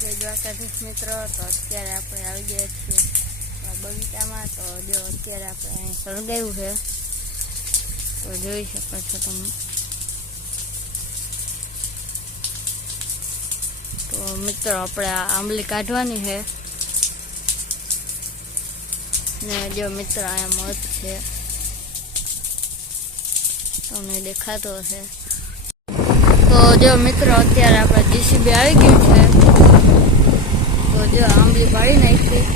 જય દ્વારકાધીશ મિત્રો, તો અત્યારે આપણે આવી ગયા છીએ બગીચામાં. તો જો અત્યારે આપણે અહીં સળગાવ્યું છે, તો જોઈ શકો છો તમે. તો મિત્રો આપણે આ આંબલી કાઢવાની છે ને જો મિત્રો અહીંયા મધ છે, તમને દેખાતો હશે. તો જો મિત્રો અત્યારે આપણે જીસીબી આવી ગયું છે, તો જો આંબલી પાડી નાખી.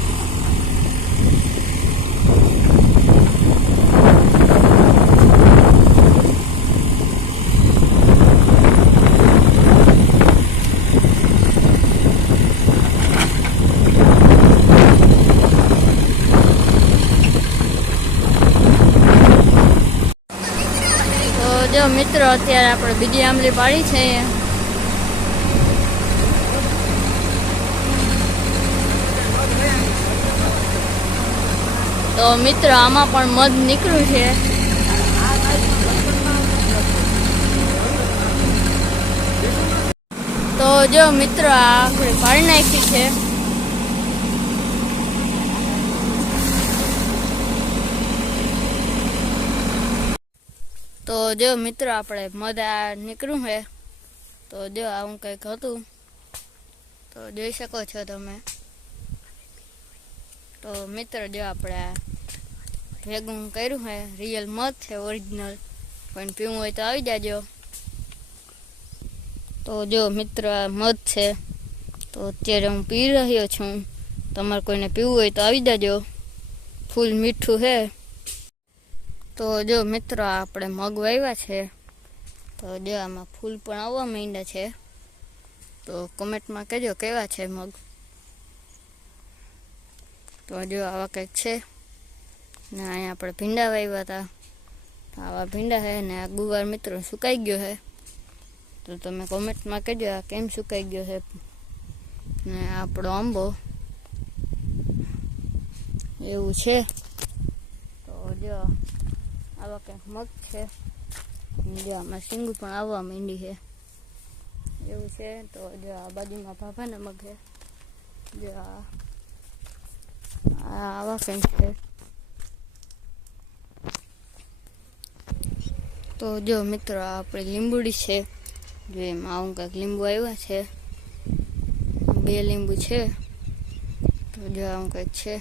જો મિત્રો અત્યારે આપણે બીજી આંબલી પાડી છે. તો મિત્રો આમાં પણ મધ નીકળ્યું છે. તો જો મિત્રો આ આપણે પાડી નાખી છે. તો જો મિત્રો આપણે મધ આ નીકળ્યું છે, તો જો આવું કંઈક હતું, તો જોઈ શકો છો તમે. તો મિત્રો જો આપણે આ ભેગું કર્યું છે, રિયલ મધ છે, ઓરિજિનલ. પણ પીવું હોય તો આવી જાજો. તો જો મિત્રો આ મધ છે, તો અત્યારે હું પી રહ્યો છું. તમારે કોઈને પીવું હોય તો આવી જાજો, ફૂલ મીઠું છે. તો જો મિત્રો આપણે મગ વાવ્યા છે, તો જો આમાં ફૂલ પણ આવવા માંડ્યા છે. તો કમેન્ટમાં કહેજો કેવા છે મગ. તો જો આવા કંઈક છે ને. અહીંયા આપણે ભીંડા વાવ્યા હતા, તો આવા ભીંડા છે ને. આ ગુવાર મિત્રો સુકાઈ ગયો છે, તો તમે કોમેન્ટમાં કહેજો આ કેમ સુકાઈ ગયો છે. ને આપણો આંબો એવું છે. તો જો આવા કંઈક મગ છે, જો આમાં સિંગું પણ આવવા માંડી છે એવું છે. તો જો આ બાજુમાં ભાભાના મગ છે, જો આવા કંઈક છે. તો જો મિત્રો આપણે લીંબુડી છે, જો એમાં આવું કંઈક લીંબુ આવ્યા છે, 2 લીંબુ છે. તો જો આવું કંઈક છે.